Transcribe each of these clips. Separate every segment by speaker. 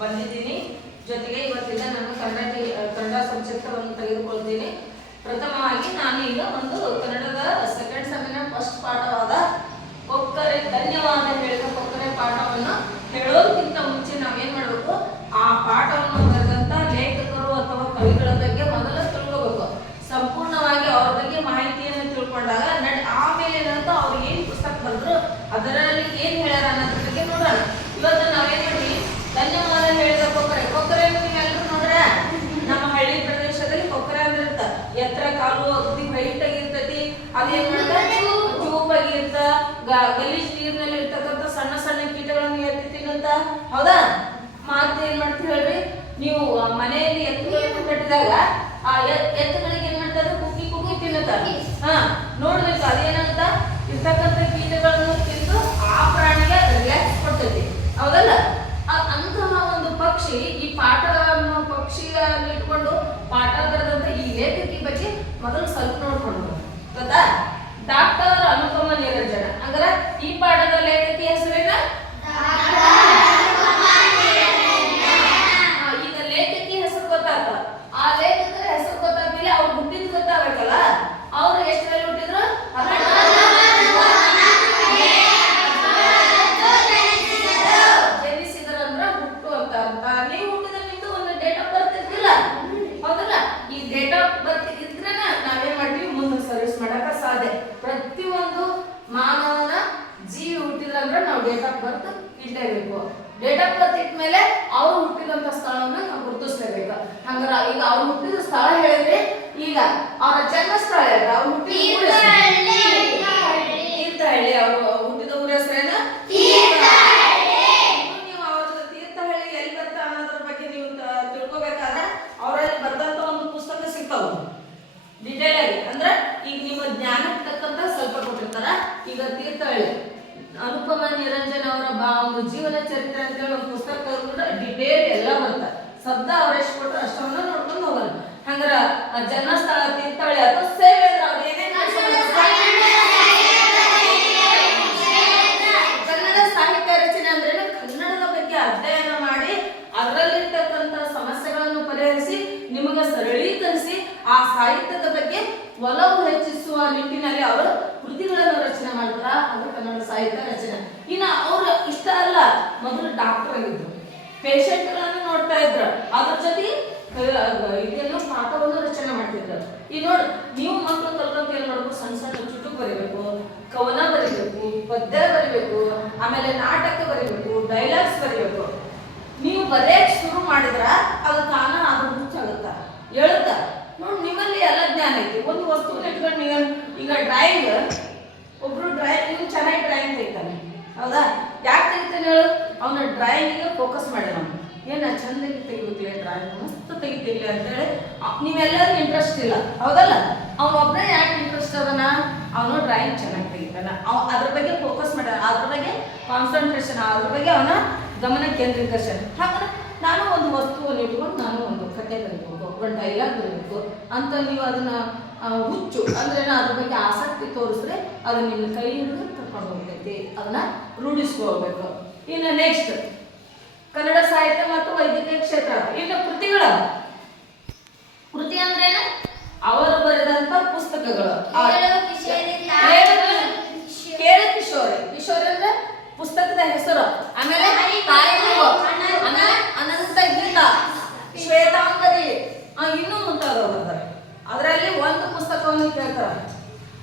Speaker 1: ಬಂದಿದ್ದೀನಿ. ಜೊತೆಗೆ ಇವತ್ತಿಂದ ನಾನು ಕನ್ನಡ ಕನ್ನಡ ಸಂಚಿತವನ್ನು ತೆಗೆದುಕೊಳ್ತೀನಿ. ಪ್ರಥಮವಾಗಿ ನಾನು ಈಗ ಒಂದು ಕನ್ನಡದ ಸೆಕೆಂಡ್ ಸೆಮಿನ ಫಸ್ಟ್ ಪಾಠವಾದ ಕೊಕ್ಕರೆ, ಧನ್ಯವಾದ ಹೇಳಿದ ಕೊಕ್ಕರೆ ಪಾಠವನ್ನು ಹೇಳೋದಕ್ಕಿಂತ ಕಾಲು ಅಗ್ದಿ ಹೈಟ್ ಆಗಿರ್ತೈತಿ ಅದೇನ್ ಮಾಡ್ತಾರೆ ಟ್ಯೂಬ್ ಆಗಿರ್ತ ಗ- ಗಲೀಜ್ ನೀರ್ನಲ್ಲಿ ಇರ್ತಕ್ಕಂಥ ಸಣ್ಣ ಸಣ್ಣ ಕೀಟಗಳನ್ನು ಎತ್ತಿ ತಿನ್ನುತ್ತ ಹೌದಾ? ಮಾತು ಏನ್ ಮಾಡ್ತೀವಿ ಹೇಳ್ರಿ? ನೀವು ಮನೆಯಲ್ಲಿ ಎತ್ತುಗಳನ್ನು ಕಟ್ಟಿದಾಗ, ಆ ಎತ್ತುಗಳಿಗೆ ಏನ್ ಮಾಡ್ತಾರೆ? ಕುಕ್ಕಿ ಕುಕ್ಕಿ ತಿನ್ನುತ್ತಾರೆ. ಹಾ, ನೋಡ್ಬೇಕು ಅದೇನಾಗುತ್ತ ಇರ್ತಕ್ಕಂಥ ಕೀಟಗಳನ್ನು ತಿಂದು ಆ ಪ್ರಾಣಿಗೆ ರಿಲ್ಯಾಕ್ಸ್ ಕೊಡ್ತೈತಿ ಹೌದಲ್ಲ ಅ- ಅಂತಹ ಒಂದು ಪಕ್ಷಿ ಈ ಪಾಠವನ್ನು ಪಕ್ಷಿಯನ್ನು ಇಟ್ಕೊಂಡು ಪಾಠ ಬರೆದಂತ ಈ ಲೇಖಕಿ ಬಗ್ಗೆ ಮೊದಲು ಸ್ವಲ್ಪ ನೋಡ್ಕೊಂಡು ಗೊತ್ತಾ ಡಾಕ್ಟರ್ ಅನುಪಮ ನಿರಂಜನ ಅಂದ್ರೆ ಈ ಪಾಠದ ಲೇಖಕಿ ಹೆಸರೇನ ಆ, ಈಗ ಲೇಖಕಿ ಹೆಸರು ಗೊತ್ತಾತ ಆ ಲೇಖಕರ ಹೆಸರು ಗೊತ್ತಾದ್ಮೇಲೆ ಅವ್ರು ಹುಟ್ಟಿದ್ ಗೊತ್ತಾಗಬೇಕಲ್ಲ ಅವ್ರು ಎಷ್ಟರಲ್ಲಿ ಹುಟ್ಟಿದ್ರು ಜನಿಸಿದ್ರ ಅಂದ್ರ ಹುಟ್ಟು ಅಂತ ಅರ್ಥ ನೀವು ಹುಟ್ಟಿದ ನಿಮ್ದು ಒಂದು ಡೇಟ್ ಆಫ್ ಬರ್ತ್ ಇರ್ತಿಲ್ಲ ಹೌದಲ್ಲ ಈ ಡೇಟ್ ಆಫ್ ಬರ್ತ್ ಇದ್ರೇನ ನಾವೇನ್ ಮಾಡ್ತೀವಿ ಮುಂದೆ ಸರ್ವಿಸ್ ಮಾಡಕ ಸಾಧ್ಯ ಪ್ರತಿಯೊಂದು ಮಾನವನ ಜೀವಿ ಹುಟ್ಟಿದ್ರಂದ್ರ ನಾವು ಡೇಟ್ ಆಫ್ ಬರ್ತ್ ಇಡಲೇಬೇಕು ಡೇಟ್ ಆಫ್ ಬರ್ತ್ ಇಟ್ಮೇಲೆ ಅವ್ರು ಹುಟ್ಟಿದಂತ ಸ್ಥಳವನ್ನ ನಾವು ಗುರುತಿಸ್ಲೇಬೇಕು. ಹಂಗಾರ ಈಗ ಅವ್ರು ಹುಟ್ಟಿದ ಸ್ಥಳ ಹೇಳಿದ್ರೆ ಈಗ ಅವರ ಜನ್ಮ ಸ್ಥಳ ಯಾವ್ದು? ಅವ್ರು ಹೆಸರು? ತೀರ್ಥಹಳ್ಳಿ. ಅವರು ಹುಟ್ಟಿದ ಊರ ಹೆಸರೇನು ನೀವು ಅವ್ರ ತೀರ್ಥಹಳ್ಳಿ ಎಲ್ಲಿ ಬರ್ತಾ ಅನ್ನೋದ್ರ ಬಗ್ಗೆ ನೀವು ತಿಳ್ಕೊಬೇಕಾದ್ರೆ ಅವರಲ್ಲಿ ಬರ್ದಂತ ಒಂದು ಪುಸ್ತಕ ಸಿಗ್ತಾವ. ಡಿಟೇಲ್ ಆಗಿ ಅಂದ್ರೆ ಈಗ ನಿಮ್ಮ ಜ್ಞಾನಕ್ಕೆ ತಕ್ಕಂತ ಸ್ವಲ್ಪ ಕೊಟ್ಟಿರ್ತಾರ. ಈಗ ತೀರ್ಥಹಳ್ಳಿ. ಅನುಪಮ ನಿರಂಜನ್ ಅವರ ಬಾ ಒಂದು ಜೀವನ ಚರಿತ್ರೆ ಅಂತ ಹೇಳಿ ಒಂದು ಪುಸ್ತಕ ತೆಗೆದುಕೊಂಡ್ರೆ ಡಿಟೇಲ್ ಎಲ್ಲ ಬರ್ತಾರೆ ಶಬ್ದ ಅವ್ರು ಎಷ್ಟು ಕೊಟ್ಟರು ಅಷ್ಟವನ್ನ ನೋಡ್ಕೊಂಡು ಹೋಗಲ್ಲ. ಹಂಗಾರ ಜನ್ಮಸ್ಥಳ ತಿಂತಾಳೆ ಅಥವಾ ಸೇವೆ ಕನ್ನಡ ಸಾಹಿತ್ಯ ರಚನೆ ಅಂದ್ರೆ ಕನ್ನಡದ ಬಗ್ಗೆ ಅಧ್ಯಯನ ಮಾಡಿ ಅದರಲ್ಲಿರ್ತಕ್ಕಂಥ ಸಮಸ್ಯೆಗಳನ್ನು ಪರಿಹರಿಸಿ, ನಿಮಗೆ ಸರಳೀಕರಿಸಿ ಆ ಸಾಹಿತ್ಯದ ಬಗ್ಗೆ ಒಲವು ಹೆಚ್ಚಿಸುವ ನಿಟ್ಟಿನಲ್ಲಿ ಅವರು ಕೃತಿಗಳನ್ನು ರಚನೆ ಮಾಡ್ತಾರ ಅದು ಕನ್ನಡ ಸಾಹಿತ್ಯ ರಚನೆ. ಇನ್ನು ಅವ್ರ ಇಷ್ಟ ಅಲ್ಲ, ಮೊದಲು ಡಾಕ್ಟರ್ ಆಗಿದ್ರು. ಪೇಷಂಟ್ಗಳನ್ನು ನೋಡ್ತಾ ಇದ್ರು. ಅದ್ರ ಜೊತೆ ಇದೆಲ್ಲ ಪಾಠವನ್ನು ರಚನೆ ಮಾಡ್ತಿದ್ರು. ಈ ನೋಡು, ನೀವು ಮಕ್ಕಳು ಕಲ್ಕೊಂತ ಏನ್ ಮಾಡ್ಬೇಕು? ಸಣ್ಣ ಸಣ್ಣ ಚುಟುಕು ಬರಿಬೇಕು, ಕವನ ಬರಿಬೇಕು, ಪದ್ಯ ಬರಿಬೇಕು, ಆಮೇಲೆ ನಾಟಕ ಬರಿಬೇಕು ಡೈಲಾಗ್ಸ್ ಬರಿಬೇಕು. ನೀವು ಬರೆಯಕ್ ಶುರು ಮಾಡಿದ್ರ, ಅದು ತಾನ ಅದು ಮುಚ್ಚಾಗುತ್ತ ಹೇಳುತ್ತ ನೋಡಿ ಎಲ್ಲ ಜ್ಞಾನ ಐತಿ. ಒಂದು ವಸ್ತುನ ಇಟ್ಕೊಂಡು ನೀವು ಈಗ ಡ್ರಾಯಿಂಗ್ ಒಬ್ರು ಡ್ರಾಯಿಂಗ್ ನೀವು ಚೆನ್ನಾಗಿ ಡ್ರಾಯಿಂಗ್ ತೆಗಿತಾನೆ ಹೌದಾ? ಯಾಕೆ ತೆಗಿತಾನೆ ಹೇಳು? ಅವನ ಡ್ರಾಯಿಂಗಿಗೆ ಫೋಕಸ್ ಮಾಡ್ಯಾನ ಅವ್ನು. ಏನ ಚಂದಾಗಿ ತೆಗಿಬೇಕಿಲ್ಲ ಡ್ರಾಯಿಂಗ್ ಮಸ್ತ್ ತೆಗಿತಿಲ್ಲ ಅಂತೇಳಿ ಅ- ನೀವೆಲ್ಲರೂ ಇಂಟ್ರೆಸ್ಟ್ ಇಲ್ಲ. ಹೌದಲ್ಲ? ಅವನು ಒಬ್ಬನೇ ಯಾಕೆ ಇಂಟ್ರೆಸ್ಟ್ ಅದನ? ಅವನು ಡ್ರಾಯಿಂಗ್ ಚೆನ್ನಾಗಿ ತೆಗಿತಾನ. ಅವ ಅದ್ರ ಬಗ್ಗೆ ಫೋಕಸ್ ಮಾಡ್ಯಾನ. ಅದ್ರ ಬಗ್ಗೆ ಕಾನ್ಸಂಟ್ರೇಷನ್ ಅದ್ರ ಬಗ್ಗೆ ಅವನ ಗಮನ ಕೇಂದ್ರೀಕರಿಸ್ಯಾನ. ಹಾಗಾದ್ರೆ ನಾನು ಒಂದು ವಸ್ತುವನ್ನು ಇಟ್ಕೊಂಡು ನಾನು ಒಂದು ಕತೆ ಬರೀಬೇಕು ಒಂದು ಡೈಲಾಗ್ ಬರಬೇಕು ಅಂತ ನೀವು ಅದನ್ನ ಹುಚ್ಚು ಅಂದ್ರೆ ಅದ್ರ ಬಗ್ಗೆ ಆಸಕ್ತಿ ತೋರಿಸ್ರೆ ಅದು ನಿಮ್ಮ ಕೈ ಹಿಡಿದು ಕರ್ಕೊಂಡು ಹೋಗ್ತೈತಿ ಅದನ್ನ ರೂಢಿಸ್ಕೋಬೇಕು ಇನ್ನು ನೆಕ್ಸ್ಟ್ ಕನ್ನಡ ಸಾಹಿತ್ಯ ಮತ್ತು ವೈದ್ಯಕೀಯ ಕ್ಷೇತ್ರ. ಇನ್ನು ಕೃತಿಗಳ. ಕೃತಿ ಅಂದ್ರೆ ಅವರು ಬರೆದಂತ ಪುಸ್ತಕಗಳು.
Speaker 2: ಕೇಳು ಕಿಶೋರಿ
Speaker 1: ಕಿಶೋರಿ. ಅಂದ್ರೆ ಪುಸ್ತಕದ ಹೆಸರು. ಆಮೇಲೆ ಅನಂತ ಗೀತಾ. ಶ್ವೇತಾಂಬರಿ ಆ, ಇನ್ನೂ ಮುಂತಾದವು ಬರ್ತಾರೆ. ಅದರಲ್ಲಿ ಒಂದು ಪುಸ್ತಕವನ್ನು ಕೇಳ್ತಾರೆ.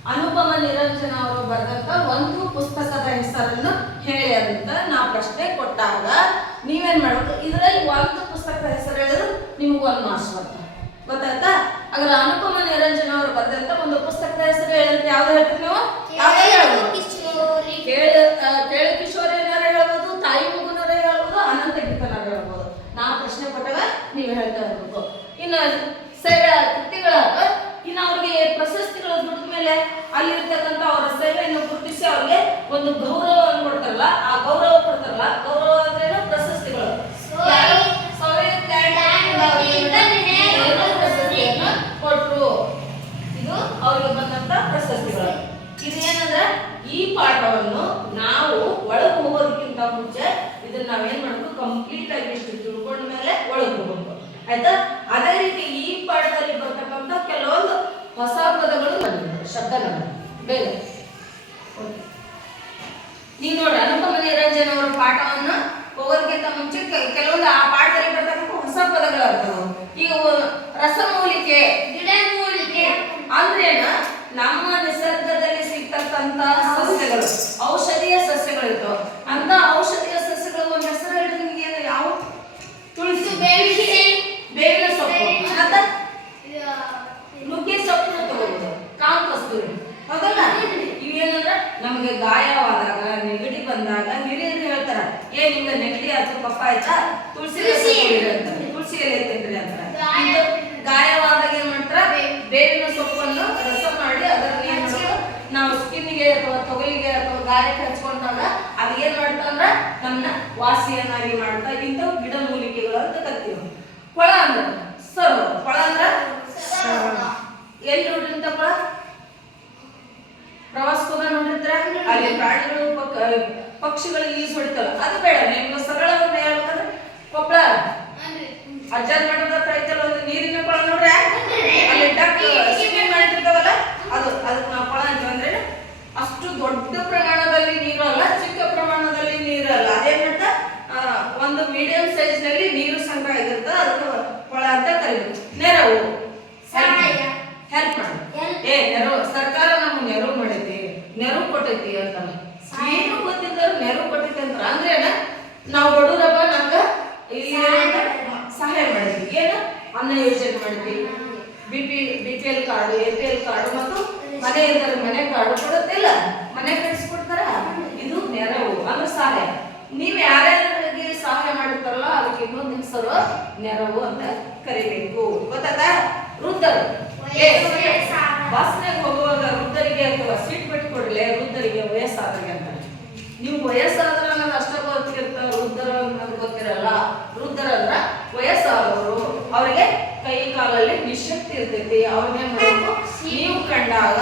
Speaker 1: ಅನುಪಮ ನಿರಂಜನ ಅವರು ಬರೆದಂತ ಒಂದು ಪುಸ್ತಕದ ಹೆಸರನ್ನು ಹೇಳಿ ಅಂತ ನಾ ಪ್ರಶ್ನೆ ಕೊಟ್ಟಾಗ ನೀವೇನ್ ಮಾಡಬೇಕು ಇದರಲ್ಲಿ ಒಂದು ಪುಸ್ತಕದ ಹೆಸರು ಹೇಳಿದ್ರು ನಿಮ್ಗೆ ಒಂದು ಮಾರ್ಕ್ಸ್ ಗೊತ್ತಾಯ್ತಾ? ಹಾಗಾದ್ರೆ ಅನುಪಮ ನಿರಂಜನ ಅವರು ಬರೆದಂತ ಒಂದು ಪುಸ್ತಕದ ಹೆಸರು ಹೇಳಿದ್ರೆ ಯಾವ್ದು ಹೇಳ್ತೀರಿ ನೀವು ಯಾವ್ದು ಹೇಳ್ಬೋದು
Speaker 2: ಕಿಶೋರಿ
Speaker 1: ಕೇಳ ಆ, ಕೇಳು ಕಿಶೋರಿ ಏನಾರ ಹೇಳ್ಬೋದು ತಾಯಿ ಮಗುನಾರ ಹೇಳ್ಬೋದು ಅನಂತ ಗೀತನಾರ ಹೇಳ್ಬೋದು ನಾ ಪ್ರಶ್ನೆ ಕೊಟ್ಟಾಗ ನೀವು ಹೇಳ್ತಾ ಇರ್ಬೇಕು ಇನ್ನು ಸೇವೆ ಕೃತಿಗಳ ಇನ್ನು ಅವ್ರಿಗೆ ಪ್ರಶಸ್ತಿಗಳು ದುಡ್ಡ ಮೇಲೆ ಅಲ್ಲಿರ್ತಕ್ಕಂಥ ಅವರ ಸೇವೆಯನ್ನು ಗುರುತಿಸಿ ಅವ್ರಿಗೆ ಒಂದು ಗೌರವವನ್ನು ಕೊಡ್ತಾರಲ್ಲ ಆ ಗೌರವ ಕೊಡ್ತಾರಲ್ಲ ಗೌರವ ಅಂದ್ರೆ ಪ್ರಶಸ್ತಿಗಳು. ಪ್ರಶಸ್ತಿಯನ್ನ ಕೊಟ್ರು. ಇದು ಅವ್ರಿಗೆ ಬಂದಂತ ಪ್ರಶಸ್ತಿಗಳು. ಇದು ಏನಂದ್ರೆ ಈ ಪಾಠವನ್ನು ನಾವು ಒಳಗೆ ಹೋಗೋದಕ್ಕಿಂತ ಮುಂಚೆ ಇದನ್ನ ನಾವೇನ್ ಮಾಡ್ಬೇಕು? ಕಂಪ್ಲೀಟ್ ಆಗಿ ಇಷ್ಟು ತಿಳ್ಕೊಂಡ ಮೇಲೆ ಒಳಗೆ ಹೋಗ್ಬೇಕು. ಆಯ್ತಾ? ಅದೇ ರೀತಿ ಈ ಪಾಠದಲ್ಲಿ ಬರ್ತಕ್ಕಂಥ ಕೆಲವೊಂದು ಹೊಸ ಪದಗಳು ಶಬ್ದಗಳು ಬೇಗ. ಪಾಠವನ್ನ ಹೋಗೋದಕ್ಕಿಂತ ಮುಂಚೆ ಕೆಲವೊಂದು ಆ ಪಾಠದಲ್ಲಿ ಬರ್ತಕ್ಕಂಥ ಹೊಸ ಪದಗಳು ಅರ್ಥವು ಈಗ ರಸಮೂಲಿಕೆ
Speaker 2: ಗಿಡಮೂಲಿಕೆ
Speaker 1: ಅಂದ್ರೇನ ನಮ್ಮ ನಿಸರ್ಗದಲ್ಲಿ ಸಿಗ್ತಕ್ಕಂತ ಸಸ್ಯಗಳು ಔಷಧೀಯ ಸಸ್ಯಗಳು ಇರ್ತವೆ ಅಂತ ಔಷಧೀಯ ಸಸ್ಯಗಳು ಒಂದು ಹೆಸರು ಹೇಳಿದ್ರೆ ನಿಮ್ಗೆ ಏನು? ಯಾವ? ತುಳಸಿ.
Speaker 2: ಬೇವಿನ
Speaker 1: ಬೇವಿನ ಸೊಪ್ಪು.
Speaker 2: ಅಂತ
Speaker 1: ನುಗ್ಗೆ ಸೊಪ್ಪು ತಗೋಬಹುದು ಕಾಂಕಸ್ತೂರಿ ಹೌದಲ್ಲ? ಇವೇನಂದ್ರೆ ನಮಗೆ ಗಾಯವಾದಾಗ ನೆಗಡಿ ಬಂದಾಗ ನಿಮ್ಗೆ ನೆಗಡಿ ಆಯ್ತು ಕಫ ಆಯ್ತಾ? ತುಳಸಿ
Speaker 2: ತುಳಸಿ.
Speaker 1: ಎಲೆ ತಿನ್ರಿ ಅಂತ. ಗಾಯವಾದಾಗ ಏನ್ ಮಾಡ್ತಾರ? ಬೇವಿನ ಸೊಪ್ಪನ್ನು ರಸ ಮಾಡಿ ಅದನ್ನ ನೀರು ನಾವು ಸ್ಕಿನ್ಗೆ ಅಥವಾ ತೊಗಲಿಗೆ ಅಥವಾ ಗಾಯಕ್ಕೆ ಹಚ್ಕೊಂಡಾಗ ಅದು ಏನ್ ಮಾಡ್ತಂದ್ರ ನಮ್ಮನ್ನ ವಾಸಿಯನ್ನಾಗಿ ಮಾಡ್ತಾ ಇಂಥವು ಗಿಡ ಮೂಲಿಕೆಗಳು ಅಂತ ಕರಿತೀವಿ. ಕೊಳ ಅಂದ್ರ ಸರ್. ಕೊಳ ಅಂದ್ರ ಎಲ್ಲಿ ನೋಡಿರ್ತಪ್ಪ ಕೊಳ? ಪ್ರವಾಸಕ್ಕೆ ಹೋಗ ನೋಡಿರ್ತಾರ ಅಲ್ಲಿ ಪ್ರಾಣಿಗಳು ಪಕ್- ಪಕ್ಷಿಗಳು ಈಜು ಹೊಡಿತಾವ ಅದು ಬೇಡ ನಿಮ್ಗೆ ಸರಳವನ್ನ ಹೇಳ್ಬೇಕಂದ್ರೆ ಕೊಪ್ಪಳ. ಅಜ್ಜಾರ್ ಮಠದ ಹತ್ರ ಐತಲ್ಲ ಒಂದು ನೀರಿನ ಕೊಳ ನೋಡ್ರೆ? ಅಲ್ಲಿ ಡಕ್ ಸ್ವಿಮ್ಮಿಂಗ್ ಮಾಡ್ತಿರ್ತಾವಲ್ಲ ಅದು ಅದಕ್ಕೆ ನಾವು ಕೊಳ ಅಂತೀವಿ ಅಂದ್ರೆ ಅಷ್ಟು ದೊಡ್ಡ ಪ್ರಮಾಣದಲ್ಲಿ ನೀರು ಅಲ್ಲ ಚಿಕ್ಕ ಪ್ರಮಾಣದಲ್ಲಿ ನೀರು ಅಲ್ಲ ಅದೇನಂತ ಒಂದು ಮೀಡಿಯಂ ಸೈಜ್ನಲ್ಲಿ ನೀರು ಸಂಗ್ರಹ ಆಗಿರ್ತದೆ ಅದಕ್ಕೆ ಕೊಳ ಅಂತ ಕರೀಬೇಕು ನೆರವು
Speaker 2: ಸಹಾಯ.
Speaker 1: ಹೆಲ್ಪ್ ಮಾಡಿ
Speaker 2: Help.
Speaker 1: ಏ ನೆರವು ಸರ್ಕಾರ ನಮ್ಗೆ ನೆರವು ಮಾಡೈತಿ ನೆರವು ಕೊಟ್ಟೈತಿ ಅಂತ ಏನು ಗೊತ್ತಿಲ್ಲ ನೆರವು ಕೊಟ್ಟೈತಿ ಅಂತ ಅಂದ್ರೆ ಏನ ನಾವು ಬಡವರಪ್ಪ ನಮ್ಗ ಇಲ್ಲಿ ಏನಂತ ಸಹಾಯ ಮಾಡಿದ್ವಿ ಏನು ಅನ್ನ ಯೋಜನೆ ಮಾಡಿದ್ವಿ B P B P L card A P L card ಮತ್ತು ಮನೆ ಇದ್ದಾರೆ ಮನೆ ಕಾಡು ಕೊಡುತ್ತಿಲ್ಲ. ಮನೆ ಕಟ್ಟಿಸ್ಕೊಡ್ತಾರ ಇದು ನೆರವು. ಅಂದ್ರೆ ಸಹಾಯ ನೀವ್ ಯಾರ್ಯಾರಿಗೆ ಸಹಾಯ ಮಾಡಿರ್ತಾರಲ್ಲ, ಅದಕ್ಕೆ ಇನ್ನೊಂದು ಹೆಸರು ನೆರವು ಅಂತ ಕರಿಬೇಕು. ಗೊತ್ತಾಯ್ತಾ? ವೃದ್ಧರು. ಬಸ್ ಬಸ್ನಾಗ ಹೋಗುವಾಗ ವೃದ್ಧರಿಗೆ ಅಥವಾ ಸೀಟ್ ಬಿಟ್ಟು ಕೊಡ್ಲೆ ವೃದ್ಧರಿಗೆ ವಯಸ್ಸಾದರಿಗೆ ಅಂತ. ನೀವು ವಯಸ್ಸಾದ್ರ ಅನ್ನೋದು ಅಷ್ಟ ಗೊತ್ತಿರ್ತಾವ ವೃದ್ಧರು ಅನ್ನೋದು ಗೊತ್ತಿರಲ್ಲ ವೃದ್ಧರಂದ್ರ ವಯಸ್ಸಾದವರು ಅವರಿಗೆ ಕೈ ಕಾಲಲ್ಲಿ ನಿಶಕ್ತಿ ಇರ್ತೈತಿ ಅವ್ರನ್ನೇ ಮಾಡಬೇಕು ನೀವು ಕಂಡಾಗ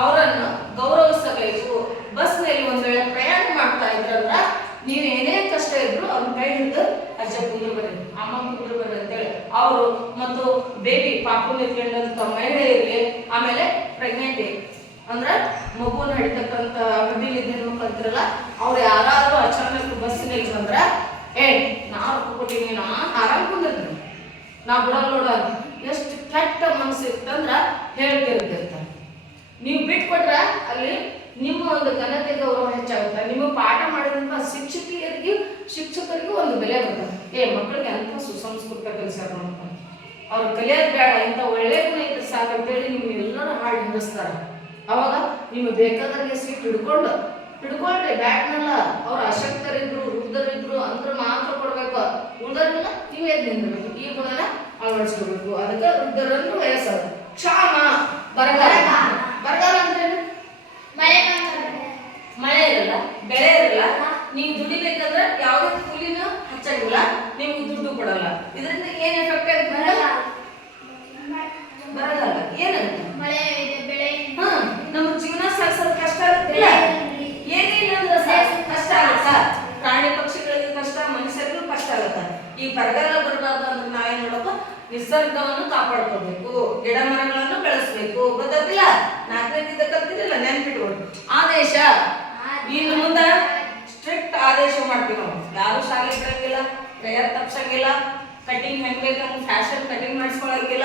Speaker 1: ಅವರನ್ನು ಗೌರವಿಸಬೇಕು ಬಸ್ನಲ್ಲಿ ಒಂದ್ ವೇಳೆ ಪ್ರಯಾಣ ಮಾಡ್ತಾ ಇದ್ರಂದ್ರ ನೀವು ಏನೇ ಕಷ್ಟ ಇದ್ರು ಅವ್ರ ಕೈ ಹಿಡಿದು ಅಜ್ಜ ಕುಂದ್ರು ಬರ್ರಿ ಅಮ್ಮ ಬರ್ರಿ ಅಂತೇಳಿ. ಅವರು ಮತ್ತು ಬೇಬಿ ಪಾಪು ಇಟ್ಕೊಂಡಂತ ಮಹಿಳೆ ಇರ್ಲಿ ಆಮೇಲೆ ಪ್ರೆಗ್ನೆಂಟ್ ಅಂದ್ರ ಮಗುನ ಹಿಡಿತಕ್ಕಂತ ಹಬಿಲ್ ಹೆಣ್ಮಕ್ಳು ಅಂತಿರಲ್ಲ, ಅವ್ರು ಯಾರಾದ್ರೂ ಅಚಾನಕ್ ಬಸ್ಸಿನಲ್ಲಿ ಬಂದ್ರ, ಏ ನಾ ಕೊಟ್ಟಿನಿ ನಾ ಆರಾಮ್ ಕುಂದಿರ್ತೀನಿ. ನಾ ಬಿಡಲ್ ನೋಡ ಎಷ್ಟು ಕೆಟ್ಟ ಮನಸ್ಸು ಇತ್ತಂದ್ರ ಹೇಳ್ತಿರ್ತಿರ್ತಾರೆ ನೀವು ಬಿಟ್ಕೊಟ್ರ ಅಲ್ಲಿ ನಿಮ್ಮ ಒಂದು ಘನತೆ ಗೌರವ ಹೆಚ್ಚಾಗುತ್ತೆ. ನಿಮ್ಮ ಪಾಠ ಮಾಡಿದಂಥ ಶಿಕ್ಷಕಿಯರಿಗೆ, ಶಿಕ್ಷಕರಿಗೂ ಒಂದು ಬೆಲೆ ಬರ್ತದೆ ಏ ಮಕ್ಕಳಿಗೆ ಅಂತ ಸುಸಂಸ್ಕೃತ ಕೆಲಸ ಅವ್ರು ಕಲಿಯೋದು ಬೇಡ, ಇಂಥ ಒಳ್ಳೆ ಗುಣ ಇದ್ರೆ ಸಾಕಂತೇಳಿ ನಿಮ್ಗೆ ಎಲ್ಲರೂ ಹಾಡು ಹಿಂಡಿಸ್ತಾರೆ. ಅವಾಗ ನಿಮ್ಗೆ ಬೇಕಾದಾಗೆ ಸೀಟ್ ಹಿಡ್ಕೊಂಡು, ಹಿಡ್ಕೊಂಡ್ರೆ ಬ್ಯಾಟ್ನಲ್ಲ ಅವ್ರ ಅಶಕ್ತರಿದ್ರು ವೃದ್ಧರಿದ್ರು, ಅಂದ್ರೆ ಮಾತ್ರ ಕೊಡ್ಬೇಕು. ನೀವೇ ಎದ್ದು ನಿಂದಿರ್ಬೇಕು. ಈ ಗುಣನ ಅಳವಡಿಸ್ಕೋಬೇಕು ಅದಕ್ಕೆ ವೃದ್ಧರನ್ನು ವಯಸ್ಸಾದ ಕ್ಷಾಮ. ಬರಗಾಲ. ಬರಗಾಲ ಅಂದ್ರೇನು?
Speaker 2: ಮಳೆ
Speaker 1: ಮಳೆ ಇರಲ್ಲ ಬೆಳೆ ಇರಲ್ಲ. ನೀವು ದುಡಿಬೇಕಂದ್ರೆ ಯಾವುದೇ ಕೂಲಿನ ಹಚ್ಚಂಗಿಲ್ಲ ನಿಮ್ಗೆ ದುಡ್ಡು ಕೊಡಲ್ಲ. ಇದರಿಂದ ಏನ್ ಎಫೆಕ್ಟ್ ಆಗುತ್ತೆ?
Speaker 2: ಬರಲ್ಲ.
Speaker 1: ಬರಗಾಲ ಏನಂತ?
Speaker 2: ಮಳೆ ಇದೆ ಬೆಳೆ
Speaker 1: ಹಾ ನಮ್ಮ ಜೀವನ ಸಾಗಿಸೋದು ಕಷ್ಟ ಆಗುತ್ತಿಲ್ಲ ಏನೇನು ಅಂದ್ರೆ ಸಾಗ್ಸೋದು ಕಷ್ಟ ಆಗುತ್ತಾ? ಪ್ರಾಣಿ ಪಕ್ಷಿಗಳಿಗೆ ಕಷ್ಟ ಮನುಷ್ಯರಿಗೂ ಕಷ್ಟ ಆಗುತ್ತ? ಈ ಬರಗಾಲ ಬರಬಾರ್ದು ಅಂದ್ರೆ ನಾವೇನ್ ಮಾಡಬೇಕು? ನಿಸರ್ಗವನ್ನು ಕಾಪಾಡ್ಕೋಬೇಕು. ಗಿಡ ಮರಗಳನ್ನು ಬೆಳೆಸ್ಬೇಕು. ಗೊತ್ತಿಲ್ಲ ನಾಲ್ಕೈದು ಕಲ್ತಿರಲ್ಲ ನೆನ್ಪಿಟ್ಕೊಂಡು. ಆದೇಶ. ಇನ್ನು ಮುಂದೆ ಸ್ಟ್ರಿಕ್ಟ್ ಆದೇಶ ಮಾಡ್ತೀವಿ ನಾವು. ಯಾರು ಶಾಲೆ ಬಿಡಂಗಿಲ್ಲ ಪ್ರೇಯರ್ ತಪ್ಸಂಗಿಲ್ಲ ಕಟಿಂಗ್ ಹೆಂಗ್ ಬೇಕಂದ್ರೆ ಫ್ಯಾಷನ್ ಕಟಿಂಗ್ ಮಾಡಿಸ್ಕೊಳಂಗಿಲ್ಲ.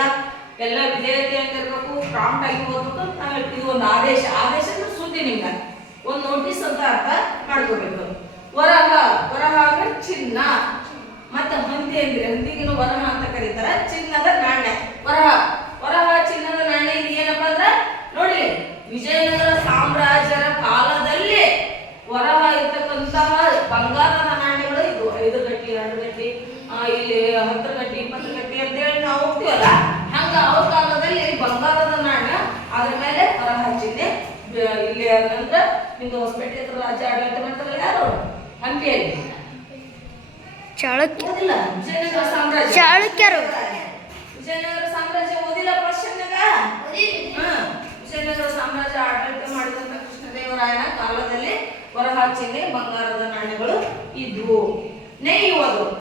Speaker 1: ಎಲ್ಲ ವಿಧೇಯತೆಯಿಂದ ಇರಬೇಕು ಪ್ರಾಂಪ್ಟ್ ಆಗಿ ಓದ್ಬೇಕು ನಾವು ಇದು ಒಂದು ಆದೇಶ. ಆದೇಶ ಅಂದ್ರೆ ಸುದ್ದಿ ನಿಮ್ಗೆ. ಒಂದು ನೋಟಿಸ್ ಅಂತ ಅರ್ಥ ಮಾಡ್ಕೋಬೇಕು. ವರಹ. ವರಹ ಅಂದ್ರೆ ಚಿನ್ನ. ಮತ್ತೆ ಹಂದಿ ಅಂದ್ರೆ ಹಂದಿಗಿನ ವರಹ ಅಂತ ಕರೀತಾರ? ಚಿನ್ನದ ನಾಣ್ಯ. ವರಹ. ವರಹ ಚಿನ್ನದ ನಾಣ್ಯ ಇದು ಏನಪ್ಪಾ ಅಂದ್ರ ನೋಡಿ ವಿಜಯನಗರ ಸಾಮ್ರಾಜ್ಯರ ಕಾಲದಲ್ಲಿ ವರಹ ಇರ್ತಕ್ಕಂತಹ ಬಂಗಾರದ ನಾಣ್ಯಗಳು ಇದು. ಐದು ಗಟ್ಟಿ ಎರಡು ಗಟ್ಟಿ ಆ, ಇಲ್ಲಿ ಹತ್ತು ಗಟ್ಟಿ ಇಪ್ಪತ್ತು ಗಟ್ಟಿ ಅಂತ ಹೇಳಿ ನಾವು ಹೋಗ್ತೀವಲ್ಲ ಹಂಗ ಅವ್ರ ಕಾಲದಲ್ಲಿ ಬಂಗಾರದ ನಾಣ್ಯ. ಅದ್ರ ಮೇಲೆ ವರಹ ಚಿಹ್ನೆ ಬ- ಇಲ್ಲಿ ಅಂದ್ರೆ ನಿಮ್ದು ಹೊಸಪೇಟೆ ರಾಜ್ಯ ಆಡಳಿತ ಮಾಡ್ತಾರಲ್ಲ ಯಾರು? ಹಂಪಿಯಲ್ಲಿ.
Speaker 3: ಚಾಳುಕ್ಯ. ಚಾಳುಕ್ಯರು.
Speaker 1: ವಿಜಯನಗರ ಸಾಮ್ರಾಜ್ಯ. ಓದಿಲ್ಲ. ಹಾ, ವಿಜಯನಗರ ಸಾಮ್ರಾಜ್ಯ ಆಡಳಿತ ಮಾಡಿದಂತ ಕೃಷ್ಣದೇವರಾಯನ ಕಾಲದಲ್ಲಿ ವರಹ ಬಂಗಾರದ ನಾಣ್ಯಗಳು ಇದ್ವು. ನೇಯುವುದು